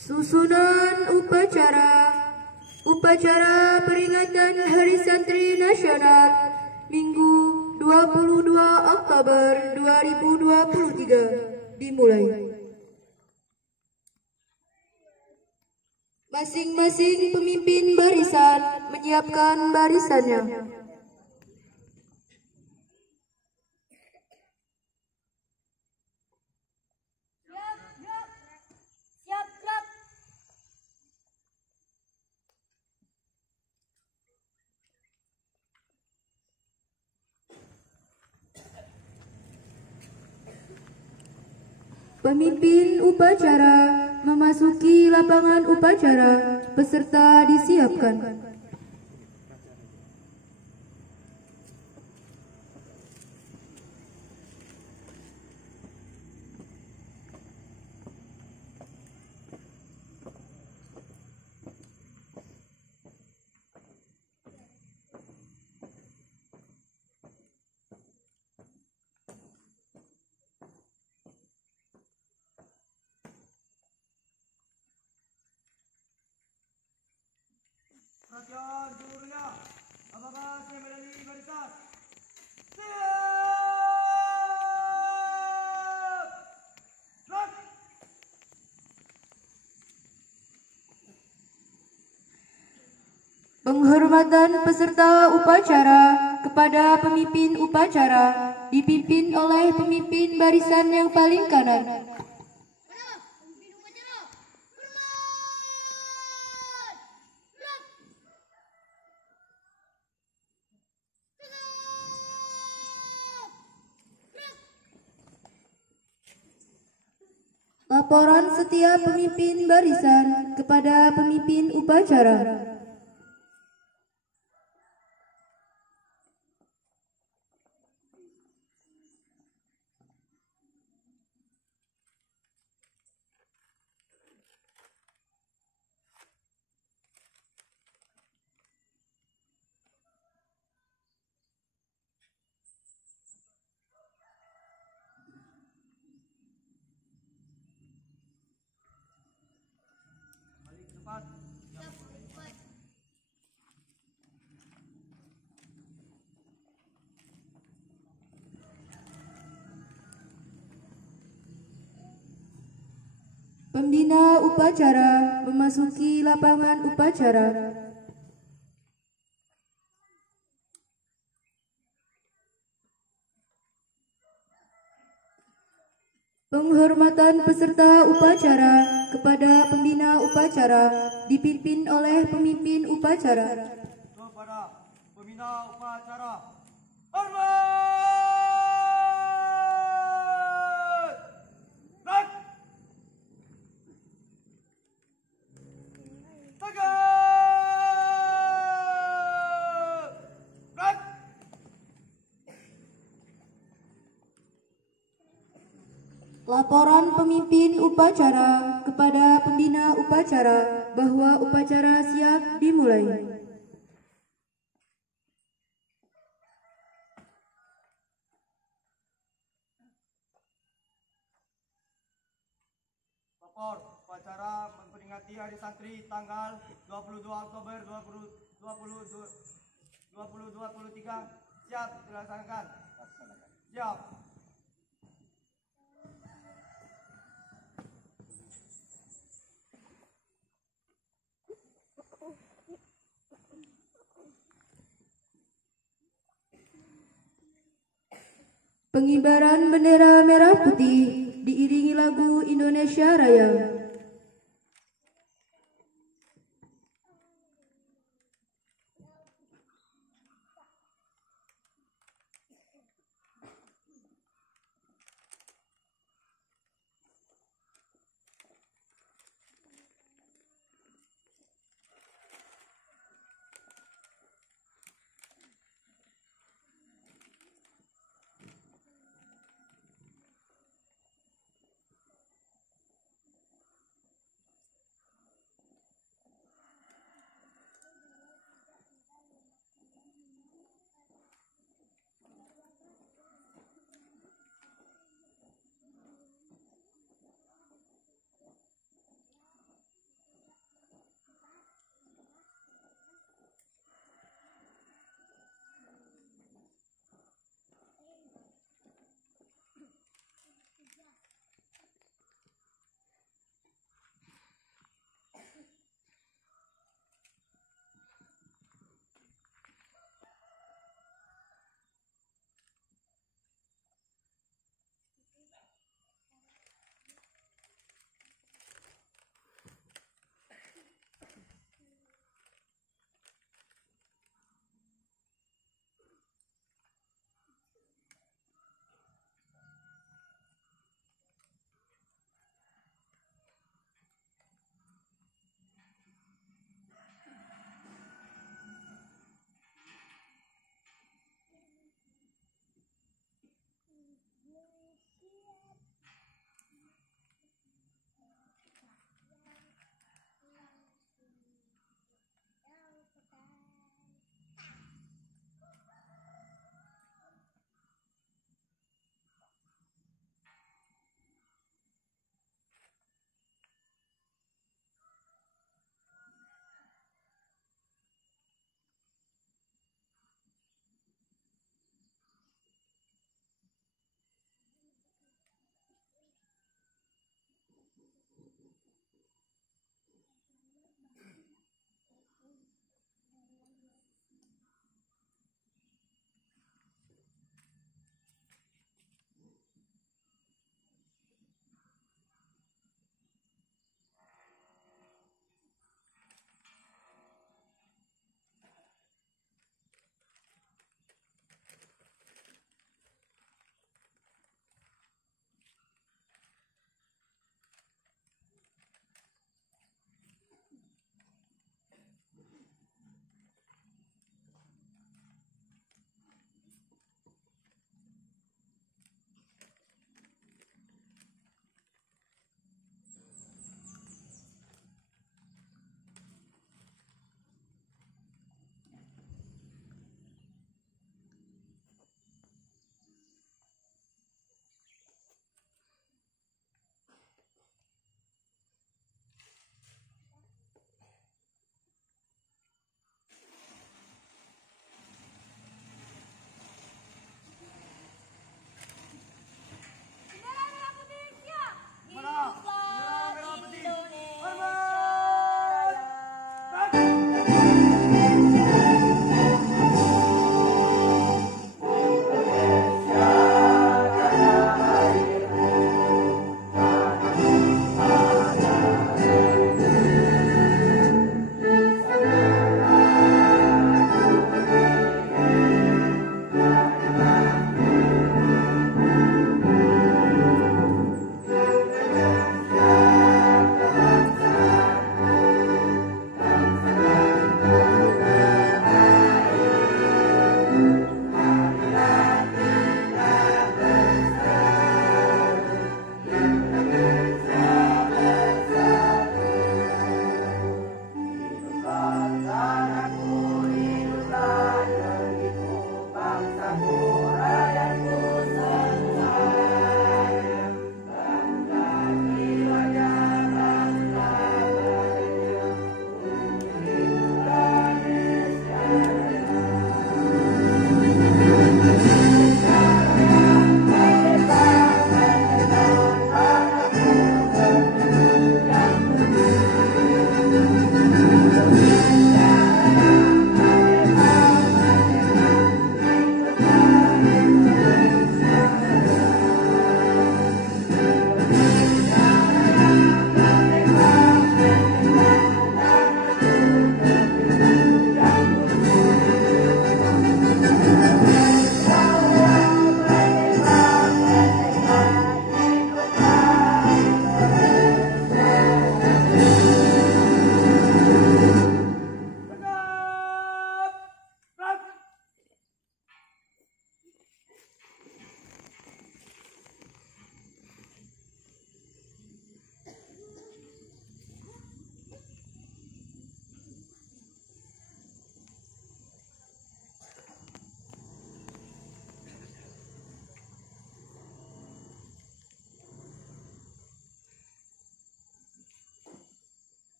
Susunan upacara peringatan Hari Santri Nasional Minggu 22 Oktober 2023 dimulai. Masing-masing pemimpin barisan menyiapkan barisannya. Pemimpin upacara memasuki lapangan upacara, peserta disiapkan. Perhatian seluruhnya, apakah saya melalui barisan? Siap! Gerak! Penghormatan peserta upacara kepada pemimpin upacara dipimpin oleh pemimpin barisan yang paling kanan. Laporan setiap pemimpin barisan kepada pemimpin upacara. Pembina upacara memasuki lapangan upacara. Penghormatan peserta upacara kepada pembina upacara dipimpin oleh pemimpin upacara. Kepada pembina upacara, hormat! Gerak! Tegak! Gerak! Laporan pemimpin upacara kepada pembina upacara bahwa upacara siap dimulai. Lapor upacara memperingati Hari Santri tanggal 22 Oktober 2023 siap dilaksanakan. Siap. Pengibaran bendera merah putih diiringi lagu Indonesia Raya.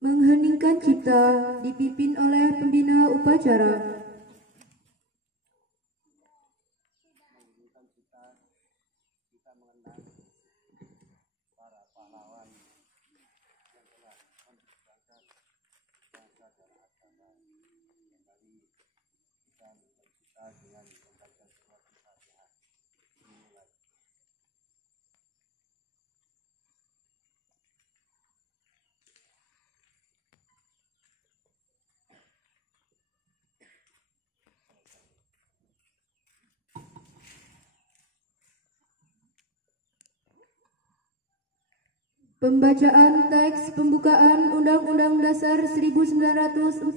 Mengheningkan cipta dipimpin oleh pembina upacara. Pembacaan teks pembukaan Undang-Undang Dasar 1945.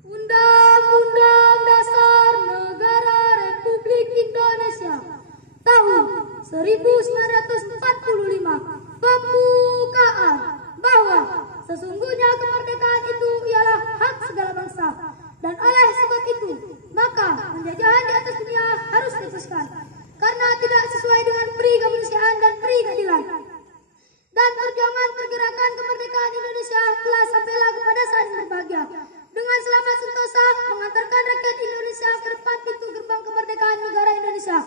Undang-Undang Dasar Negara Republik Indonesia tahun 1945 pembukaan bahwa sesungguhnya kemerdekaan itu ialah hak segala bangsa, dan oleh sebab itu maka penjajahan di atas dunia harus dihapuskan karena tidak sesuai dengan peri kemanusiaan dan peri keadilan. Dan perjuangan pergerakan kemerdekaan Indonesia telah sampailah kepada saat yang berbahagia dengan selamat sentosa mengantarkan rakyat Indonesia ke depan pintu gerbang kemerdekaan negara Indonesia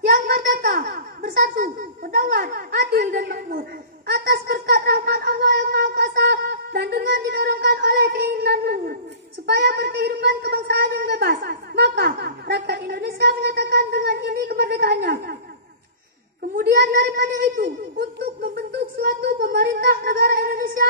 yang merdeka, bersatu, berdaulat, adil dan makmur atas berkat rahmat Allah yang Maha Kuasa dan dengan didorongkan oleh keinginan luhur supaya berkehidupan kebangsaan yang bebas, maka rakyat Indonesia menyatakan dengan ini kemerdekaannya. Kemudian daripada itu, untuk membentuk suatu pemerintah negara Indonesia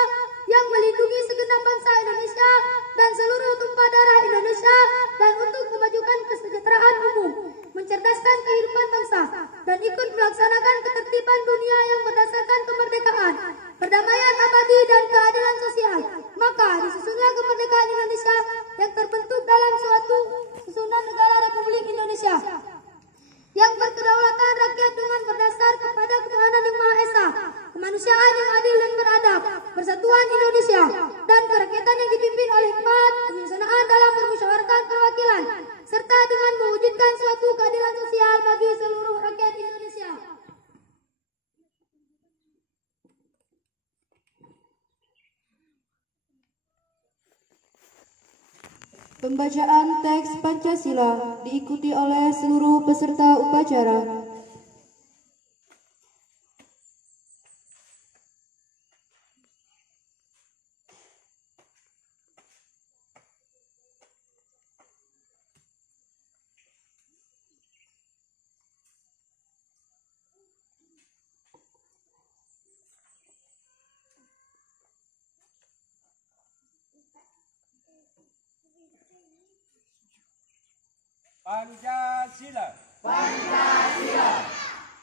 yang melindungi segenap bangsa Indonesia dan seluruh tumpah darah Indonesia, dan untuk memajukan kesejahteraan umum, mencerdaskan kehidupan bangsa, dan ikut melaksanakan ketertiban dunia yang berdasarkan kemerdekaan, perdamaian abadi dan keadilan sosial. Maka disusunlah kemerdekaan Indonesia yang terbentuk dalam suatu susunan negara Republik Indonesia yang berkedaulatan rakyat dengan berdasar kepada ketuhanan yang Maha Esa, kemanusiaan yang adil dan beradab, persatuan Indonesia, dan kerakyatan yang dipimpin oleh hikmat, kebijaksanaan dalam permusyawaratan perwakilan, serta dengan mewujudkan suatu keadilan sosial bagi seluruh rakyat Indonesia. Pembacaan teks Pancasila diikuti oleh seluruh peserta upacara. Pancasila. Pancasila.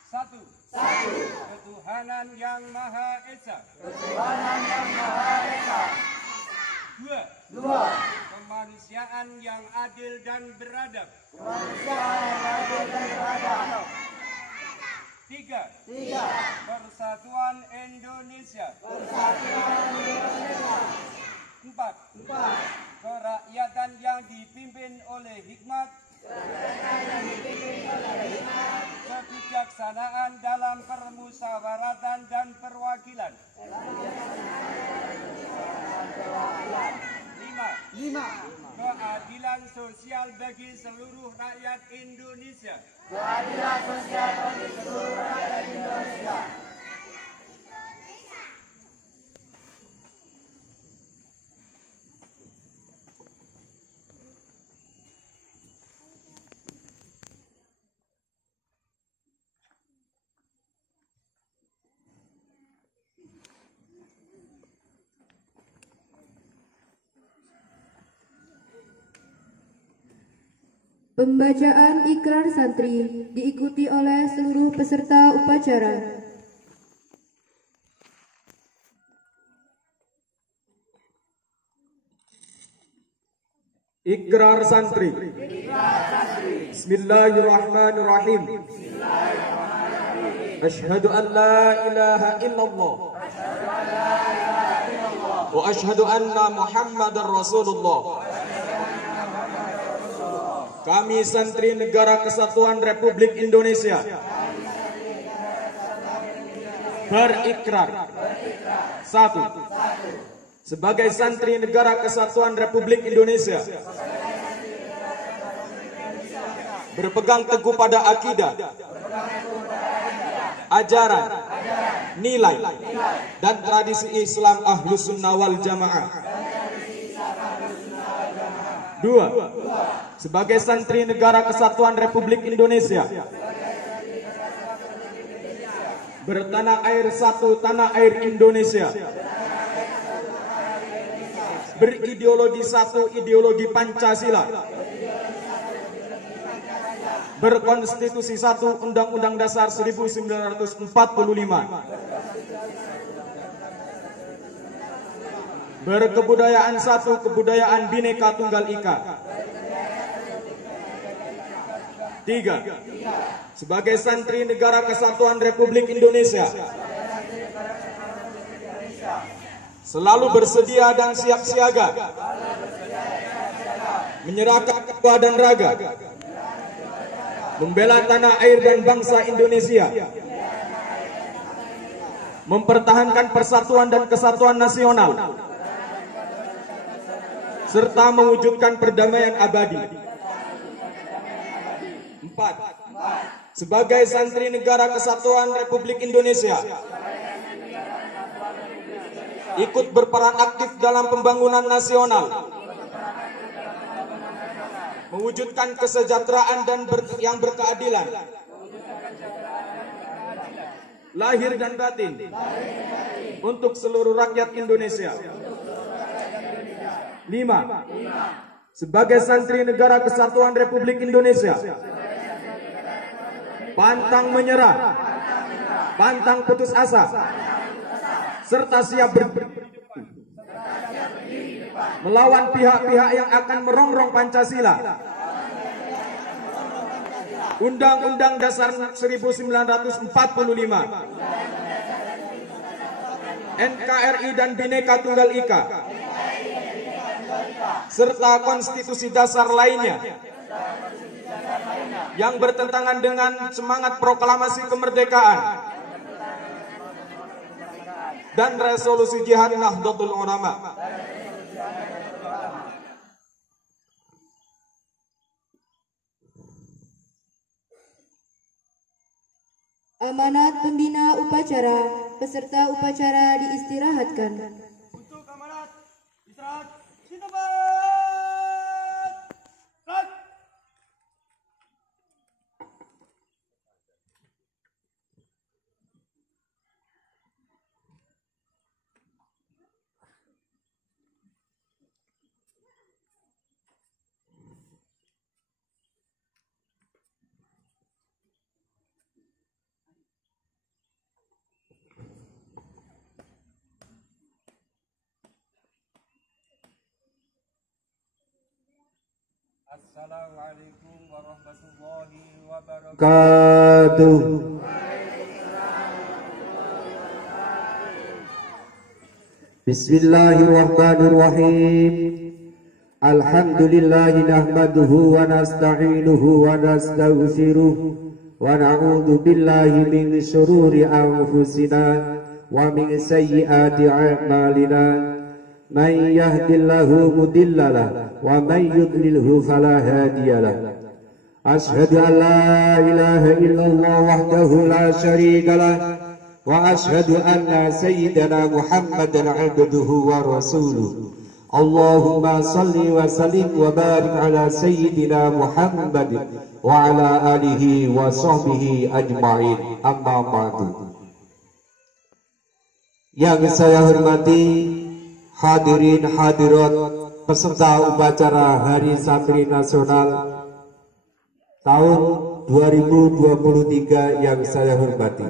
Satu. Satu. Ketuhanan yang Maha Esa. Ketuhanan yang Maha Esa. Dua. Dua. Kemanusiaan yang adil dan beradab. Kemanusiaan yang adil dan beradab. Tiga. Tiga. Persatuan Indonesia. Persatuan Indonesia. Empat. Empat. Kerakyatan yang dipimpin oleh hikmat. Kebijaksanaan dalam permusyawaratan dan perwakilan. Lima. Keadilan sosial bagi seluruh rakyat Indonesia. Keadilan sosial bagi seluruh rakyat Indonesia. Pembacaan ikrar santri diikuti oleh seluruh peserta upacara. Ikrar santri. Bismillahirrahmanirrahim. Asyhadu an la ilaha illallah wa asyhadu anna Muhammadar Rasulullah. Kami Santri Negara Kesatuan Republik Indonesia berikrar. 1. Sebagai Santri Negara Kesatuan Republik Indonesia berpegang teguh pada akidah, ajaran, nilai, dan tradisi Islam Ahlus Sunnah wal Jamaah. 2. Sebagai Santri Negara Kesatuan Republik Indonesia bertanah air satu, tanah air Indonesia, berideologi satu, ideologi Pancasila, berkonstitusi satu, Undang-Undang Dasar 1945, berkebudayaan satu, kebudayaan Bhinneka Tunggal Ika. 3. Sebagai Santri Negara Kesatuan Republik Indonesia selalu bersedia dan siap siaga menyerahkan jiwa dan raga membela tanah air dan bangsa Indonesia, mempertahankan persatuan dan kesatuan nasional, serta mewujudkan perdamaian abadi. 4. Sebagai Santri Negara Kesatuan Republik Indonesia ikut berperan aktif dalam pembangunan nasional, mewujudkan kesejahteraan dan yang berkeadilan lahir dan batin untuk seluruh rakyat Indonesia. 5. Sebagai Santri Negara Kesatuan Republik Indonesia pantang menyerah, pantang putus asa, serta siap melawan pihak-pihak yang akan merongrong Pancasila, Undang-Undang Dasar 1945, NKRI dan Bhinneka Tunggal Ika, serta konstitusi dasar lainnya yang bertentangan dengan semangat proklamasi kemerdekaan dan resolusi Jihad Nahdlatul Ulama. Amanat pembina upacara, peserta upacara diistirahatkan. Untuk amanat, istirahat di tempat. Start. Assalamualaikum warahmatullahi wabarakatuh. Bismillahirrahmanirrahim. Alhamdulillahi nahmaduhu wa nasta'inuhu wa nastaghfiruh wa na'udzu billahi min syururi anfusina wa min sayyiati a'malina. Man yahdillahu mudhillalah wa man yudlilhu fala hadiyalah. Ashhadu an la ilaha illallah wahdahu la syarika lah wa ashhadu anna sayyidana Muhammadan abduhu wa rasuluh. Allahumma salli wa sallim wa barik ala sayyidina Muhammad wa ala alihi wa sahbihi ajma'in. Amma ba'du. Yang saya hormati hadirin hadirat peserta upacara Hari Santri Nasional tahun 2023 yang saya hormati.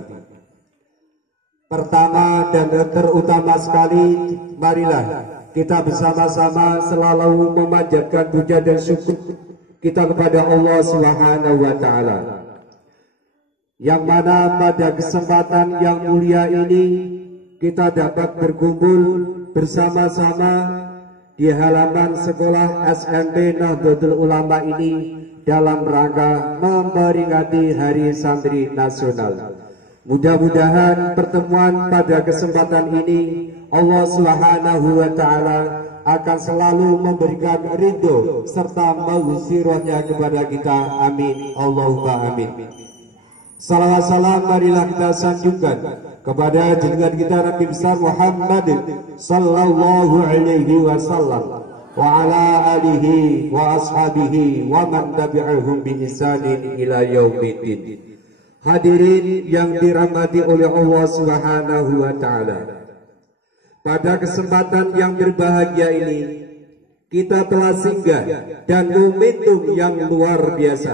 Pertama dan terutama sekali, marilah kita bersama-sama selalu memanjatkan puja dan syukur kita kepada Allah Subhanahu wa Ta'ala, yang mana pada kesempatan yang mulia ini kita dapat berkumpul bersama-sama di halaman sekolah SMP Nahdlatul Ulama ini dalam rangka memperingati Hari Santri Nasional. Mudah-mudahan pertemuan pada kesempatan ini Allah Subhanahu wa Ta'ala akan selalu memberikan ridho serta maghfirahnya kepada kita. Amin Allahumma amin. Salawat salam marilah kita sanjungkan kepada junjungan kita Nabi besar Muhammad sallallahu alaihi wasallam wa ala alihi wa ashabihi wa man tabi'ahum bi ihsanin ila yaumiddin. Hadirin yang dirahmati oleh Allah Subhanahu wa Ta'ala, pada kesempatan yang berbahagia ini kita telah singgah dan momentum yang luar biasa,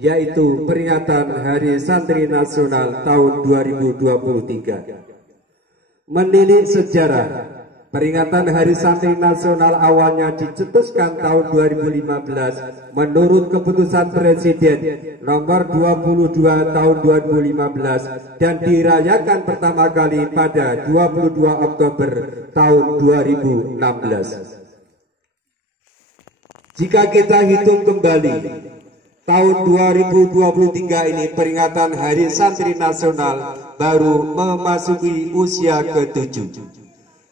yaitu peringatan Hari Santri Nasional tahun 2023. Menilik sejarah, peringatan Hari Santri Nasional awalnya dicetuskan tahun 2015 menurut keputusan Presiden nomor 22 tahun 2015 dan dirayakan pertama kali pada 22 Oktober tahun 2016. Jika kita hitung kembali, tahun 2023 ini peringatan Hari Santri Nasional baru memasuki usia ke-7.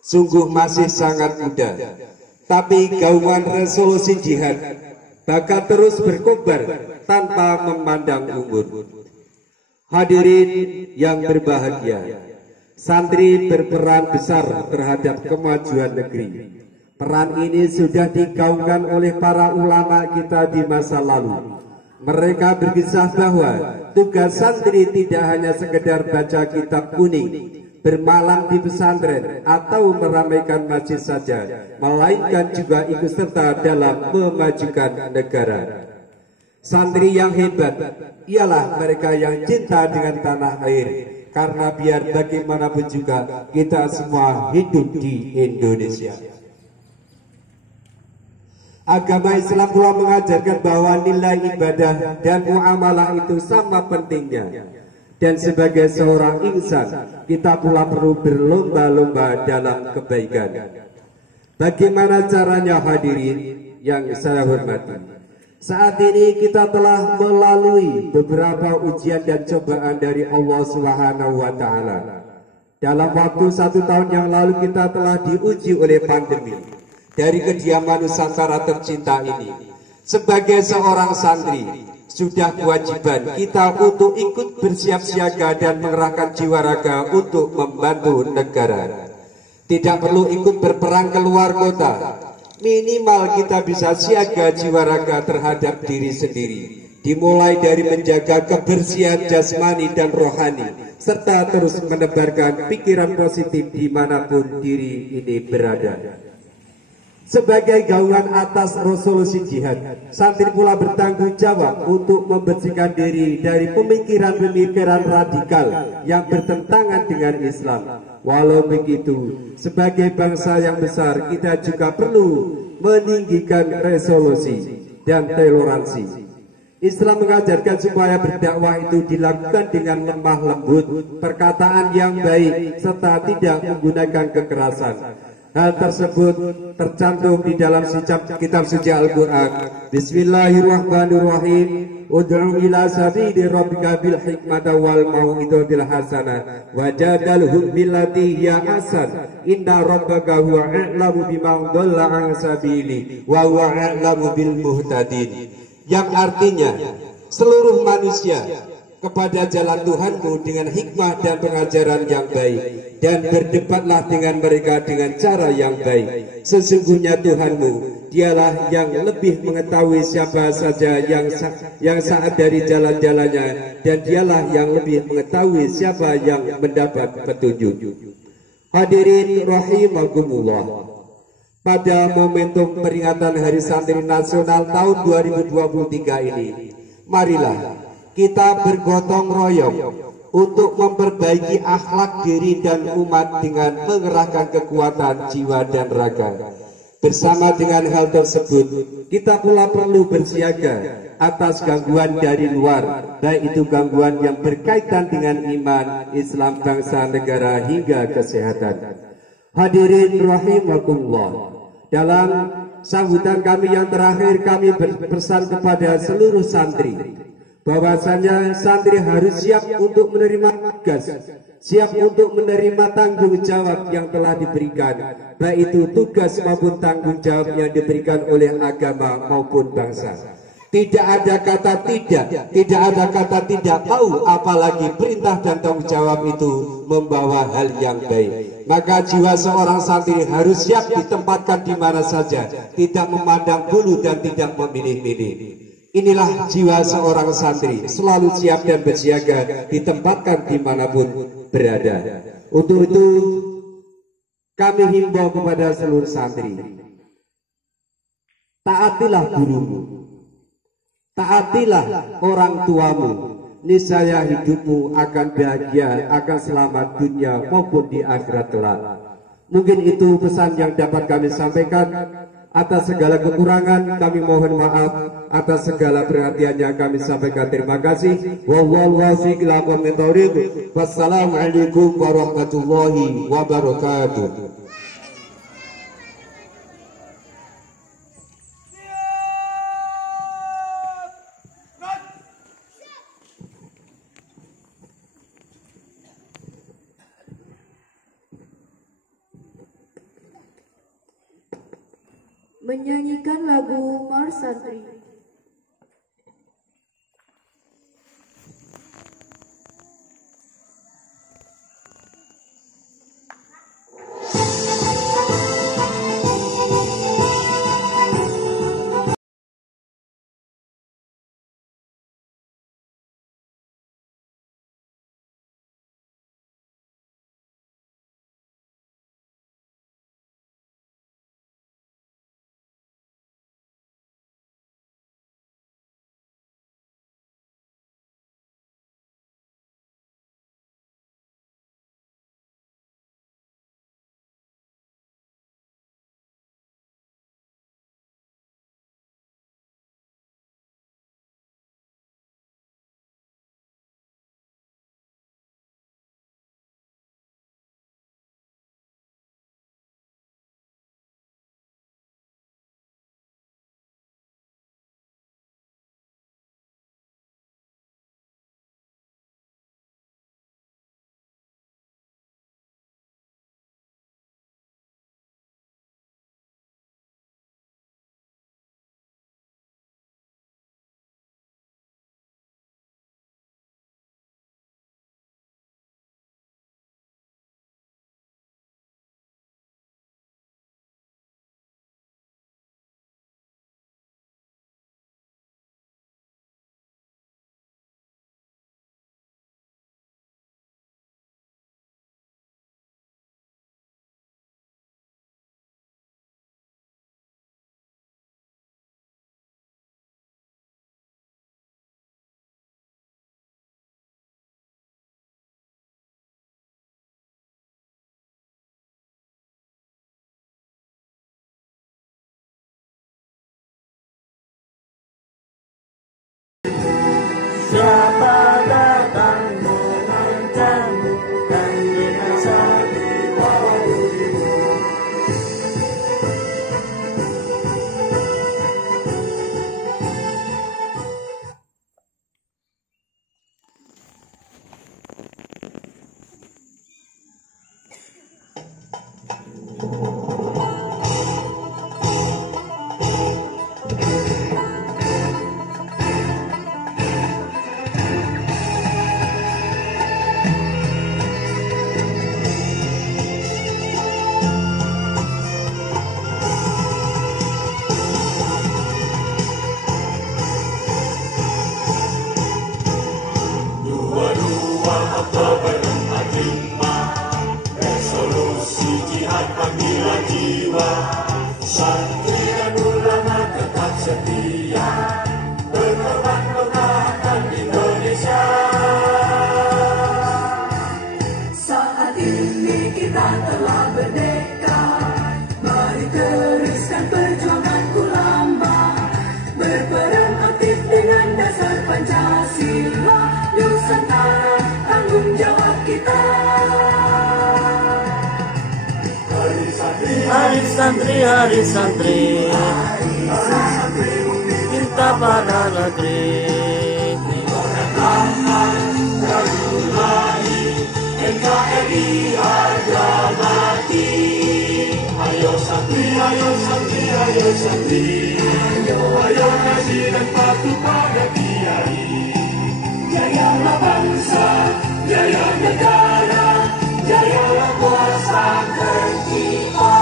Sungguh masih sangat muda, tapi gaungan resolusi jihad bakal terus berkobar tanpa memandang umur. Hadirin yang berbahagia, santri berperan besar terhadap kemajuan negeri. Peran ini sudah digaungkan oleh para ulama kita di masa lalu. Mereka berkisah bahwa tugas santri tidak hanya sekedar baca kitab kuning, bermalam di pesantren atau meramaikan masjid saja, melainkan juga ikut serta dalam memajukan negara. Santri yang hebat ialah mereka yang cinta dengan tanah air, karena biar bagaimanapun juga kita semua hidup di Indonesia. Agama Islam pula mengajarkan bahwa nilai ibadah dan muamalah itu sama pentingnya. Dan sebagai seorang insan, kita pula perlu berlomba-lomba dalam kebaikan. Bagaimana caranya hadirin yang saya hormati? Saat ini kita telah melalui beberapa ujian dan cobaan dari Allah Subhanahu wa Ta'ala. Dalam waktu 1 tahun yang lalu kita telah diuji oleh pandemi dari kediaman Nusantara tercinta ini. Sebagai seorang santri, sudah kewajiban kita untuk ikut bersiap siaga dan mengerahkan jiwa raga untuk membantu negara. Tidak perlu ikut berperang keluar kota, minimal kita bisa siaga jiwa raga terhadap diri sendiri, dimulai dari menjaga kebersihan jasmani dan rohani, serta terus menebarkan pikiran positif dimanapun diri ini berada. Sebagai gaungan atas resolusi jihad, santri pula bertanggung jawab untuk membersihkan diri dari pemikiran-pemikiran radikal yang bertentangan dengan Islam. Walau begitu, sebagai bangsa yang besar, kita juga perlu meninggikan resolusi dan toleransi. Islam mengajarkan supaya berdakwah itu dilakukan dengan lemah lembut, perkataan yang baik, serta tidak menggunakan kekerasan. Hal tersebut tercantum di dalam kitab suci Al-Quran. Bismillahirrahmanirrahim. Ud'u ila sabili rabbika bil hikmati wal mau'izatil hasanah wajadalhum billati hiya ahsan inna rabbaka huwa a'lamu biman dhalla an sabili wa huwa a'lamu bil muhtadin. Yang artinya, seluruh manusia kepada jalan Tuhanmu dengan hikmah dan pengajaran yang baik, dan berdebatlah dengan mereka dengan cara yang baik. Sesungguhnya Tuhanmu, dialah yang lebih mengetahui siapa saja yang saat dari jalan-jalannya, dan dialah yang lebih mengetahui siapa yang mendapat petunjuk. Hadirin rahimakumullah, pada momentum peringatan Hari Santri Nasional tahun 2023 ini, marilah kita bergotong royong untuk memperbaiki akhlak diri dan umat dengan mengerahkan kekuatan jiwa dan raga. Bersama dengan hal tersebut, kita pula perlu bersiaga atas gangguan dari luar, baik itu gangguan yang berkaitan dengan iman, Islam, bangsa, negara, hingga kesehatan. Hadirin rahimakumullah, dalam sambutan kami yang terakhir, kami berpesan kepada seluruh santri bahwasanya santri harus siap untuk menerima tugas, siap untuk menerima tanggung jawab yang telah diberikan, baik itu tugas maupun tanggung jawab yang diberikan oleh agama maupun bangsa. Tidak ada kata tidak, tidak ada kata tidak tahu, apalagi perintah dan tanggung jawab itu membawa hal yang baik. Maka jiwa seorang santri harus siap ditempatkan di mana saja, tidak memandang bulu dan tidak memilih-milih. Inilah jiwa seorang santri, selalu siap dan bersiaga, ditempatkan dimanapun berada. Untuk itu kami himbau kepada seluruh santri, taatilah gurumu, taatilah orang tuamu, niscaya hidupmu akan bahagia, akan selamat dunia maupun di akhirat kelak. Mungkin itu pesan yang dapat kami sampaikan. Atas segala kekurangan kami mohon maaf, atas segala perhatiannya kami sampaikan terima kasih. Wassalamualaikum warahmatullahi wabarakatuh. Menyanyikan lagu Mars Santri. santri cinta pada negeri. NKRI harga mati. Ayo santri, ayo santri, ayo santri, ayo ngaji dan patuh pada kiai. Jayalah bangsa, jaya negara, jayalah pesantren kita.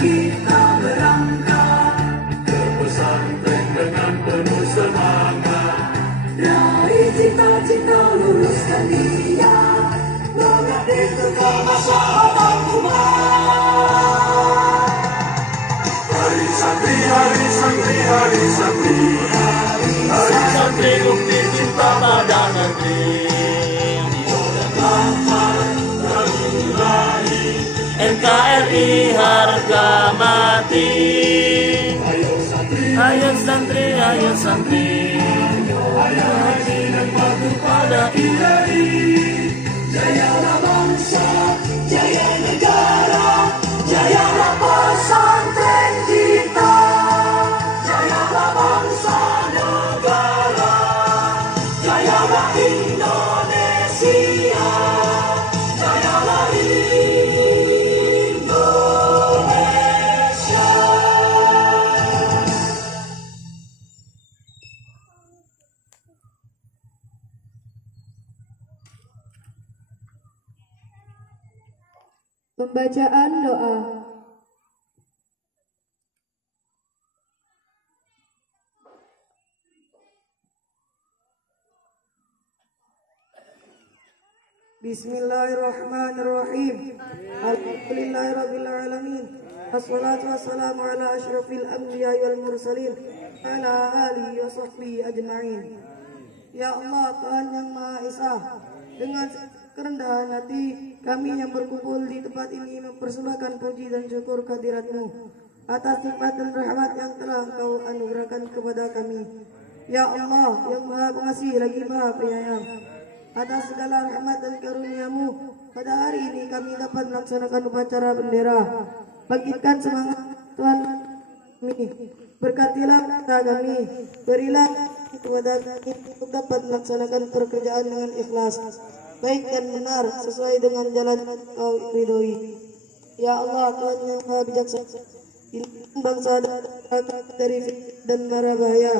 Kita berangkat ke pesantren dengan penuh semangat. Raih cita-cita luruskan niat, mengabdi untuk kemaslahatan umat. Hari santri, hari santri, hari santri, hari santri bukti cinta pada negeri. NKRI harga mati. Ayo santri, ayo santri, ayo santri, ayo haji dan patuh pada kiai. Jayalah bangsa, jaya negara, jayalah pesantren kita. Jayalah bangsa negara, jayalah Indonesia, jayalah Pembacaan doa. Bismillahirrahmanirrahim. Alhamdulillahirabbil alamin. Wassalatu wassalamu ala asyrafil anbiya wal mursalin ala alihi wa sahbihi ajma'in. Ya Allah, Tuhan yang Maha Esa, dengan kerendahan hati kami yang berkumpul di tempat ini mempersembahkan puji dan syukur kehadirat-Mu atas nikmat dan rahmat yang telah Engkau anugerahkan kepada kami. Ya Allah, yang Maha Pengasih lagi Maha Penyayang, atas segala rahmat dan karunia-Mu, pada hari ini kami dapat melaksanakan upacara bendera. Bangkitkan semangat Tuhan kami, berkatilah kita kami, berilah kepada kami untuk dapat melaksanakan pekerjaan dengan ikhlas, baik dan benar, sesuai dengan jalan Kau ridhoi. Ya Allah, Tuhan yang Maha Bijaksana, lindungi bangsa dari fitnah dan mara bahaya.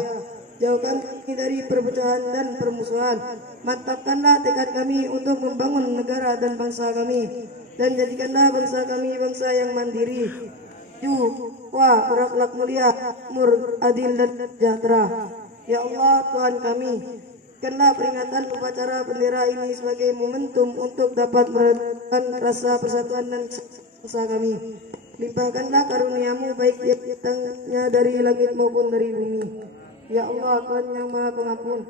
Jauhkan kami dari perpecahan dan permusuhan. Mantapkanlah tekad kami untuk membangun negara dan bangsa kami, dan jadikanlah bangsa kami bangsa yang mandiri, berakhlak mulia, adil dan sejahtera. Ya Allah, Tuhan kami, jadikanlah peringatan upacara bendera ini sebagai momentum untuk dapat meredakan rasa persatuan dan bangsa kami. Limpahkanlah karunia-Mu baik datangnya dari langit maupun dari bumi. Ya Allah, Tuhan yang Maha Pengampun,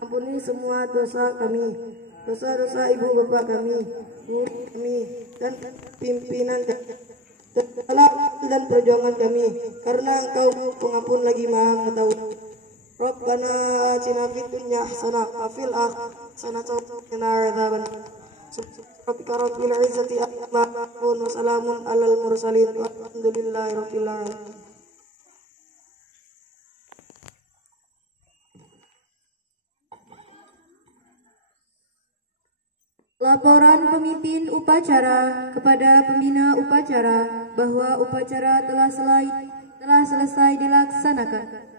ampuni semua dosa kami, dosa-dosa ibu bapak kami, guru kami, dan pimpinan dan perjuangan kami, karena Engkau Pengampun lagi Maha Mengetahui. Rabbana atina fid dunya hasanah wa fil akhirati hasanah wa qina adzaban. Subhanaka rabbil izzati amma yasifun wa salamun alal mursalin walhamdulillahi rabbil alamin. Laporan pemimpin upacara kepada pembina upacara bahwa upacara telah selesai dilaksanakan.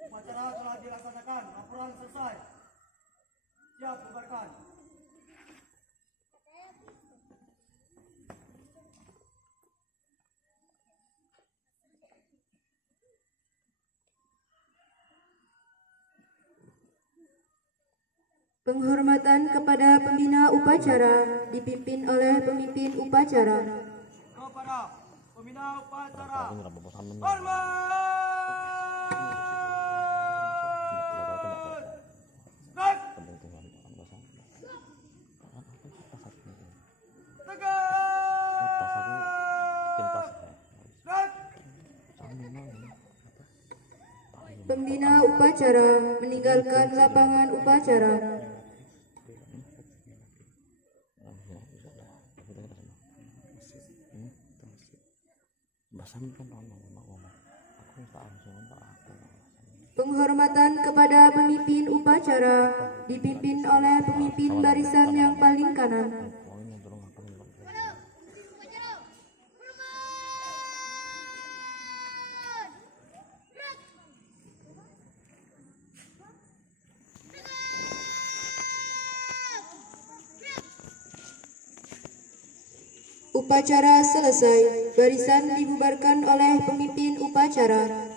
Upacara telah dilaksanakan. Laporan selesai. Siap bubarkan. Penghormatan kepada pembina upacara dipimpin oleh pemimpin upacara. Kepada pembina upacara. Hormat. Baik. Pembina upacara meninggalkan lapangan upacara. Penghormatan kepada pemimpin upacara dipimpin oleh pemimpin barisan yang paling kanan. Upacara selesai, barisan dibubarkan oleh pemimpin upacara.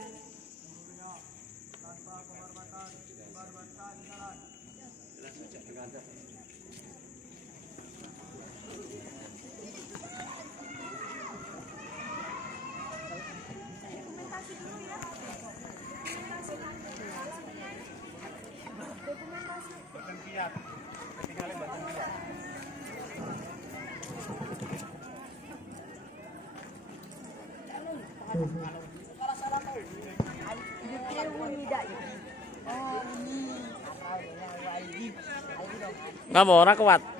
Nggak mau orang kuat.